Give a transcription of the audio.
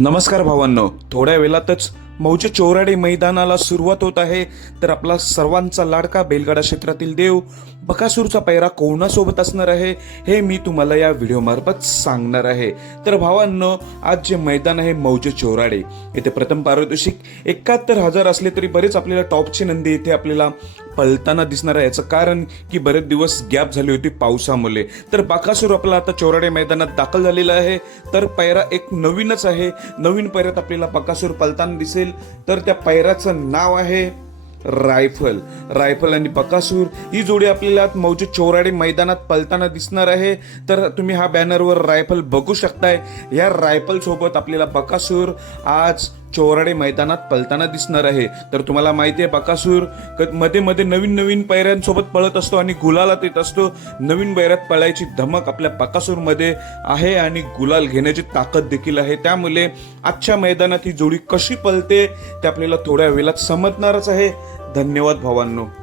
नमस्कार भावांनो. थोड्या वेळातच मौजे चोराडे मैदानाला सुरुवात होत आहे. तर आपला सर्वांचा लाडका बेलगाडा क्षेत्रातील देव बकासूरचा पैरा कोणासोबत असणार आहे हे मी तुम्हाला या व्हिडिओमार्फत सांगणार आहे. तर भावांनो आज जे मैदान आहे मौजे चोराडे येथे प्रथम पारितोषिक एकाहत्तर हजार असले तरी बरेच आपल्याला टॉपची नंदी इथे आपल्याला पळताना दिसणार आहे. याचं कारण की बरेच दिवस गॅप झाली होती पावसामुळे. तर बाकासूर आपला आता चोराडे मैदानात दाखल झालेला आहे. तर पैरा एक नवीनच आहे. नवीन पैऱ्यात आपल्याला बाकासूर पळताना दिसेल. तर त्या पैराचं नाव आहे रायफल. रायफल आणि बकासूर. ही जोडी आपल्याला मौजे चोराडे मैदानात पळताना दिसणार आहे. तर तुम्ही हा बॅनरवर रायफल बघू शकताय. या रायफल सोबत आपल्याला बकासूर आज चोराडे मैदानात पळताना दिसणार आहे. तर तुम्हाला माहिती आहे बकासूर क- मध्ये मध्ये नवीन नवीन पैऱ्यांसोबत पळत असतो आणि गुलालात येत असतो. नवीन बैरात पळायची धमक आपल्या बकासूरमध्ये आहे आणि गुलाल घेण्याची ताकद देखील आहे. त्यामुळे आजच्या मैदानात ही जोडी कशी पळते ते आपल्याला थोड्या वेळात समजणारच आहे. धन्यवाद भावांनो.